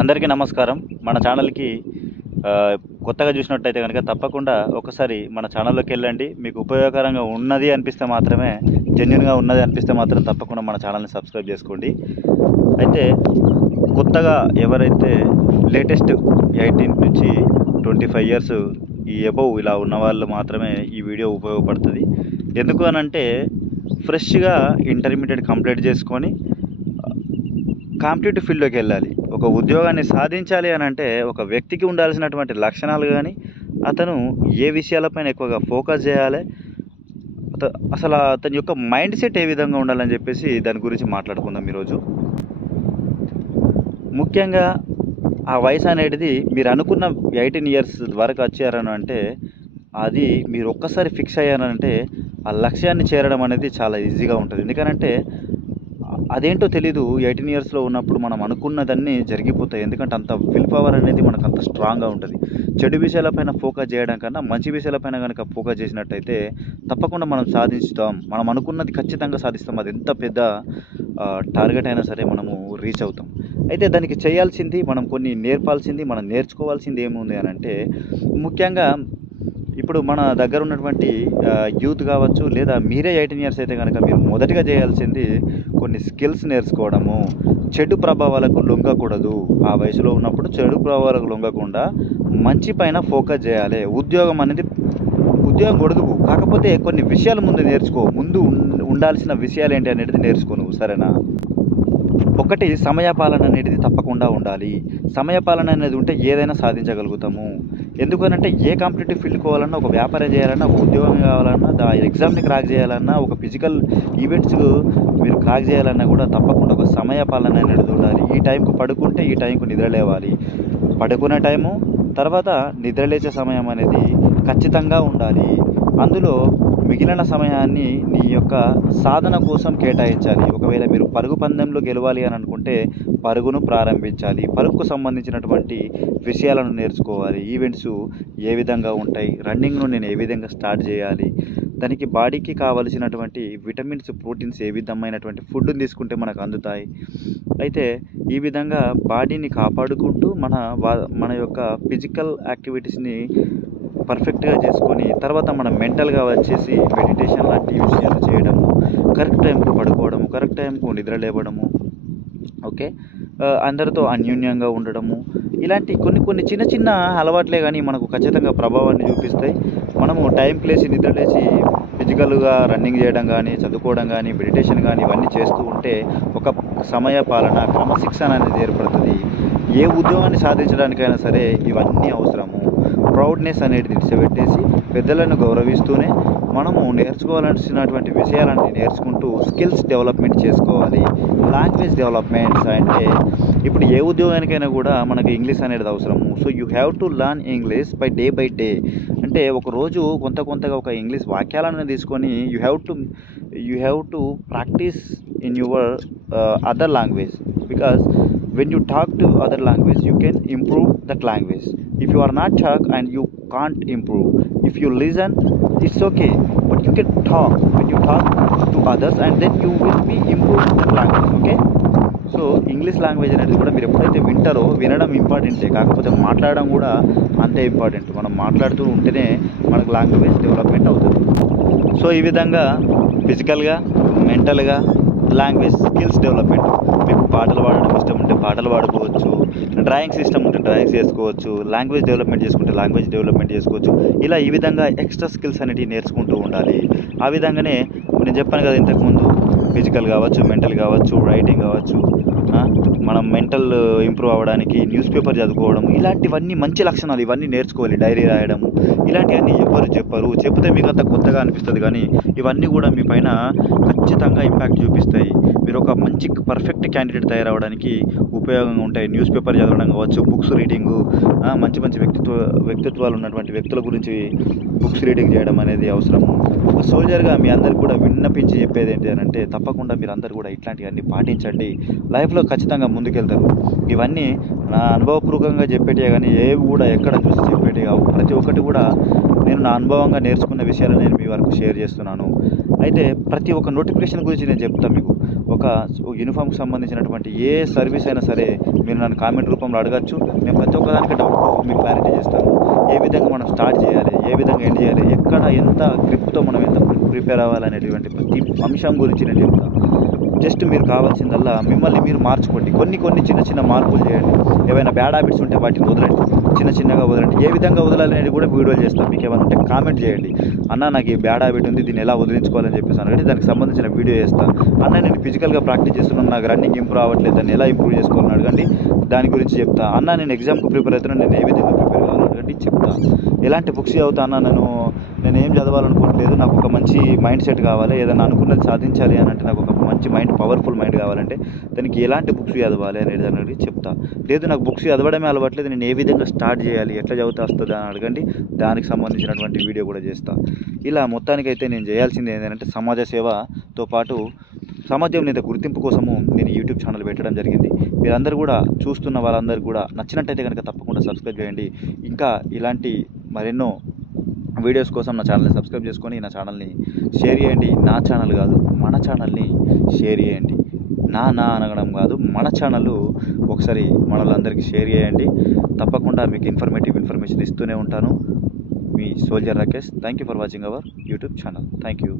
అందరికీ నమస్కారం. మన ఛానల్కి కొత్తగా చూసినట్టయితే కనుక తప్పకుండా ఒకసారి మన ఛానల్లోకి వెళ్ళండి. మీకు ఉపయోగకరంగా ఉన్నది అనిపిస్తే మాత్రమే, జెన్యున్గా ఉన్నది అనిపిస్తే మాత్రం తప్పకుండా మన ఛానల్ని సబ్స్క్రైబ్ చేసుకోండి. అయితే కొత్తగా ఎవరైతే లేటెస్ట్ 18 నుంచి 25 ఇయర్స్ ఈ అబౌవ్ ఇలా ఉన్న వాళ్ళు మాత్రమే ఈ వీడియో ఉపయోగపడుతుంది. ఎందుకు అనంటే ఫ్రెష్గా ఇంటర్మీడియట్ కంప్లీట్ చేసుకొని కాంపిటేటివ్ ఫీల్డ్లోకి వెళ్ళాలి. ఒక ఉద్యోగాన్ని సాధించాలి అని అంటే ఒక వ్యక్తికి ఉండాల్సినటువంటి లక్షణాలు కానీ, అతను ఏ విషయాలపైన ఎక్కువగా ఫోకస్ చేయాలి, అసలు అతని యొక్క మైండ్ సెట్ ఏ విధంగా ఉండాలని చెప్పేసి దాని గురించి మాట్లాడుకుందాం ఈరోజు. ముఖ్యంగా ఆ వయసు అనేది మీరు అనుకున్న 18 ఇయర్స్ వరకు వచ్చారని అంటే అది మీరు ఒక్కసారి ఫిక్స్ అయ్యారంటే ఆ లక్ష్యాన్ని చేరడం అనేది చాలా ఈజీగా ఉంటుంది. ఎందుకనంటే అదేంటో తెలీదు, 18 ఇయర్స్లో ఉన్నప్పుడు మనం అనుకున్నదన్నీ జరిగిపోతాయి. ఎందుకంటే అంత విల్ పవర్ అనేది మనకు అంత స్ట్రాంగ్గా ఉంటుంది. చెడు విషయాలపైన ఫోకస్ చేయడం కన్నా మంచి విషయాలపైన కనుక ఫోకస్ చేసినట్టయితే తప్పకుండా మనం సాధిస్తాం. మనం అనుకున్నది ఖచ్చితంగా సాధిస్తాం. అది ఎంత పెద్ద టార్గెట్ అయినా సరే మనము రీచ్ అవుతాం. అయితే దానికి చేయాల్సింది, మనం కొన్ని నేర్పాల్సింది, మనం నేర్చుకోవాల్సింది ఏముంది అని అంటే, ముఖ్యంగా ఇప్పుడు మన దగ్గర ఉన్నటువంటి యూత్ కావచ్చు, లేదా మీరే 18 ఇయర్స్ అయితే కనుక మీరు మొదటిగా చేయాల్సింది కొన్ని స్కిల్స్ నేర్చుకోవడము. చెడు ప్రభావాలకు లొంగకూడదు. ఆ వయసులో ఉన్నప్పుడు చెడు ప్రభావాలకు లొంగకుండా మంచి పైన ఫోకస్ చేయాలి. ఉద్యోగం కొడుకు, కాకపోతే కొన్ని విషయాలు ముందు నేర్చుకో. ముందు ఉండాల్సిన విషయాలు ఏంటి అనేది నేర్చుకో నువ్వు, సరేనా? ఒకటి, సమయపాలన అనేది తప్పకుండా ఉండాలి. సమయపాలన అనేది ఉంటే ఏదైనా సాధించగలుగుతాము. ఎందుకనంటే ఏ కాంపిటేటివ్ ఫీల్డ్ కావాలన్నా, ఒక వ్యాపారం చేయాలన్నా, ఒక ఉద్యోగం కావాలన్నా, ఎగ్జామ్ని క్రాక్ చేయాలన్నా, ఒక ఫిజికల్ ఈవెంట్స్ మీరు క్రాక్ చేయాలన్నా కూడా తప్పకుండా ఒక సమయపాలన అనేది ఉండాలి. ఈ టైంకు పడుకుంటే ఈ టైంకు నిద్ర లేవాలి. పడుకునే టైము తర్వాత నిద్రలేచే సమయం అనేది ఖచ్చితంగా ఉండాలి. అందులో మిగిలిన సమయాన్ని నీ యొక్క సాధన కోసం కేటాయించాలి. ఒకవేళ మీరు పరుగు పందెంలో గెలవాలి అని అనుకుంటే పరుగును ప్రారంభించాలి. పరుగుకు సంబంధించినటువంటి విషయాలను నేర్చుకోవాలి. ఈవెంట్స్ ఏ విధంగా ఉంటాయి, రన్నింగ్ను నేను ఏ విధంగా స్టార్ట్ చేయాలి, దానికి బాడీకి కావలసినటువంటి విటమిన్స్, ప్రోటీన్స్ ఏ విధమైనటువంటి ఫుడ్ని తీసుకుంటే మనకు అందుతాయి. అయితే ఈ విధంగా బాడీని కాపాడుకుంటూ మన యొక్క ఫిజికల్ యాక్టివిటీస్ని పర్ఫెక్ట్గా చేసుకొని తర్వాత మనం మెంటల్గా వచ్చేసి మెడిటేషన్ లాంటి విషయాలు చేయడము, కరెక్ట్ టైంకు పడుకోవడము, కరెక్ట్ టైంకు నిద్ర లేవడము, ఓకే, అందరితో అన్యోన్యంగా ఉండడము, ఇలాంటి కొన్ని చిన్న చిన్న అలవాట్లే కానీ మనకు ఖచ్చితంగా ప్రభావాన్ని చూపిస్తాయి. మనము టైంకి లేచి నిద్రలేచి ఫిజికల్గా రన్నింగ్ చేయడం కానీ, చదువుకోవడం కానీ, మెడిటేషన్ కానీ ఇవన్నీ చేస్తూ ఉంటే ఒక సమయ పాలన, క్రమశిక్షణ అనేది ఏర్పడుతుంది. ఏ ఉద్యోగాన్ని సాధించడానికైనా సరే ఇవన్నీ అవసరము. ప్రౌడ్నెస్ అనేది విడిచిపెట్టేసి పెద్దలను గౌరవిస్తూనే మనము నేర్చుకోవాల్సినటువంటి విషయాలన్నీ నేర్చుకుంటూ స్కిల్స్ డెవలప్మెంట్ చేసుకోవాలి. లాంగ్వేజ్ డెవలప్మెంట్స్ అంటే ఇప్పుడు ఏ ఉద్యోగానికైనా కూడా మనకు ఇంగ్లీష్ అనేది అవసరము. So you have to learn English by day. అంటే ఒకరోజు కొంతగా ఒక ఇంగ్లీష్ వాక్యాలను తీసుకొని you have to practice in your other language. Because when you talk to other language you can improve that language. If you are not talk and you can't improve, if you listen it's okay, but you can talk. When you talk to others and then you will be improving that language, okay? So English language అనేది కూడా మీరు ఎప్పుడైతే వింటారో, వినడం ఇంపార్టెంటే, కాకపోతే మాట్లాడడం కూడా అంతే ఇంపార్టెంట్. మనం మాట్లాడుతూ ఉంటేనే మనకు లాంగ్వేజ్ డెవలప్మెంట్ అవుతుంది. సో ఈ విధంగా ఫిజికల్గా, మెంటల్గా, లాంగ్వేజ్ స్కిల్స్ డెవలప్మెంట్. మీకు పాటలు పాడడం ఇష్టం ఉంటే పాటలు పాడుకోవచ్చు, డ్రాయింగ్ సిస్టమ్ ఉంటే డ్రాయింగ్స్ చేసుకోవచ్చు, లాంగ్వేజ్ డెవలప్మెంట్ చేసుకుంటే లాంగ్వేజ్ డెవలప్మెంట్ చేసుకోవచ్చు. ఇలా ఈ విధంగా ఎక్స్ట్రా స్కిల్స్ అనేవి నేర్చుకుంటూ ఉండాలి. ఆ విధంగానే నేను చెప్పాను కదా ఇంతకుముందు, ఫిజికల్ కావచ్చు, మెంటల్ కావచ్చు, రైటింగ్ కావచ్చు, మనం మెంటల్ ఇంప్రూవ్ అవ్వడానికి న్యూస్ పేపర్ చదువుకోవడం, ఇలాంటివన్నీ మంచి లక్షణాలు. ఇవన్నీ నేర్చుకోవాలి. డైరీ రాయడము, ఇలాంటివన్నీ ఎవరు చెప్పరు. చెప్తే మీకు అంత కొత్తగా అనిపిస్తుంది, కానీ ఇవన్నీ కూడా మీ పైన ఖచ్చితంగా ఇంపాక్ట్ చూపిస్తాయి. మీరు ఒక మంచి పర్ఫెక్ట్ క్యాండిడేట్ తయారవడానికి ఉపయోగంగా ఉంటాయి. న్యూస్ పేపర్ చదవడం కావచ్చు, బుక్స్ రీడింగు, మంచి వ్యక్తిత్వాలు ఉన్నటువంటి వ్యక్తుల గురించి బుక్స్ రీడింగ్ చేయడం అనేది అవసరము. ఒక సోల్జర్గా మీ అందరికి కూడా విన్నపించి చెప్పేది ఏంటి అని అంటే తప్పకుండా మీరు అందరు కూడా ఇట్లాంటివన్నీ పాటించండి. లైఫ్లో ఖచ్చితంగా ముందుకెళ్తారు. ఇవన్నీ నా అనుభవపూర్వకంగా చెప్పేటివే కానీ ఏవి కూడా ఎక్కడ చూసి చెప్పేటివి కావు. ప్రతి ఒక్కటి కూడా నేను నా అనుభవంగా నేర్చుకున్న విషయాలు నేను మీ వరకు షేర్ చేస్తున్నాను. అయితే ప్రతి ఒక్క నోటిఫికేషన్ గురించి నేను చెప్తాను మీకు. ఒక యూనిఫామ్కి సంబంధించినటువంటి ఏ సర్వీస్ అయినా సరే మీరు నన్ను కామెంట్ రూపంలో అడగచ్చు. నేను ప్రతి ఒక్కదానికి డౌట్ మీకు క్లారిటీ చేస్తాను. ఏ విధంగా మనం స్టార్ట్ చేయాలి, ఏ విధంగా ఎండ్ చేయాలి, ఎక్కడ ఎంత గ్రిప్తో మనం ఎంత ప్రిపేర్ అవ్వాలనేటువంటి ప్రతి అంశం గురించి నేను చెప్తాను. జస్ట్ మీరు కావాల్సిందల్లా మిమ్మల్ని మీరు మార్చుకోండి. కొన్ని చిన్న చిన్న మార్పులు చేయండి. ఏవైనా బ్యాడ్ హ్యాబిట్స్ ఉంటే వాటిని వదలండి, చిన్నగా వదలండి. ఏ విధంగా వదలాలనేది కూడా వీడియోలు చేస్తాను. మీకు ఏమైనా ఉంటే కామెంట్ చేయండి. అన్న నాకు ఈ బ్యాడ్ హ్యాబిట్ ఉంది, దీన్ని ఎలా వదిలించుకోవాలని చెప్పేసి అన్నట్టు దానికి సంబంధించిన వీడియో చేస్తాను. అన్న నేను ఫిజికల్గా ప్రాక్టీస్ చేస్తున్నాను, నాకు రన్నింగ్ ఇంప్రూవ్ అవ్వట్లేదు, దాన్ని ఎలా ఇంప్రూవ్ చేసుకోవాలని అడగండి, దాని గురించి చెప్తా. అన్న నేను ఎగ్జామ్కి ప్రిపేర్ అవుతున్నాను, నేను ఏ విధంగా ప్రిపేర్ కావాలని అడగండి, చెప్తా. ఎలాంటి బుక్స్ చదువుతా అన్న, నేను ఏం చదవాలనుకోవట్లేదు, నాకు ఒక మంచి మైండ్ సెట్ కావాలి, ఏదైనా అనుకున్నది సాధించాలి అని అంటే నాకు ఒక మంచి మైండ్, పవర్ఫుల్ మైండ్ కావాలంటే దానికి ఎలాంటి బుక్స్ చదవాలి అనేది అనేది చెప్తా. లేదు నాకు బుక్స్ చదవడమే అలవాట్లేదు, నేను ఏ విధంగా స్టార్ట్ చేయాలి, ఎట్లా చదివితే వస్తుంది అని అడగండి, దానికి సంబంధించినటువంటి వీడియో కూడా చేస్తా. ఇలా మొత్తానికైతే నేను చేయాల్సింది ఏంటంటే సమాజ సేవతో పాటు సమాజం మీద గుర్తింపు కోసము నేను యూట్యూబ్ ఛానల్ పెట్టడం జరిగింది. మీరందరూ కూడా చూస్తున్న వాళ్ళందరూ కూడా నచ్చినట్టయితే కనుక తప్పకుండా సబ్స్క్రైబ్ చేయండి. ఇంకా ఇలాంటి మరెన్నో వీడియోస్ కోసం నా ఛానల్ని సబ్స్క్రైబ్ చేసుకొని నా ఛానల్ని షేర్ చేయండి. నా ఛానల్ కాదు, మన ఛానల్ని షేర్ చేయండి. నా అనడం కాదు, మన ఛానల్ ఒకసారి మనలందరికీ షేర్ చేయండి. తప్పకుండా మీకు ఇన్ఫర్మేషన్ ఇస్తూనే ఉంటాను. మీ soldier Rakesh. Thank you for watching our YouTube channel. Thank you.